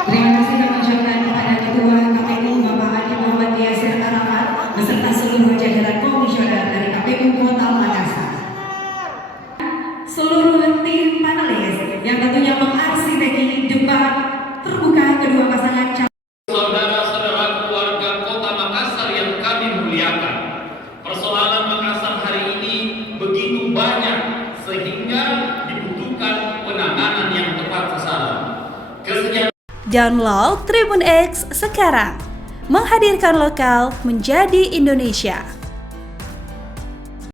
Terima kasih kami ucapkan kepada Ketua KPU Bapak Haji Muhammad Yasir Arafat beserta seluruh jajaran komisioner dari KPU Kota Makassar. Seluruh tim panelis yang tentunya mengarsiteki debat terbuka kedua pasangan calon. Saudara-saudara keluarga Kota Makassar yang kami muliakan, persoalan Makassar hari ini begitu banyak sehingga dibutuhkan penanganan yang tepat sasaran. Download Tribun X sekarang, menghadirkan lokal menjadi Indonesia.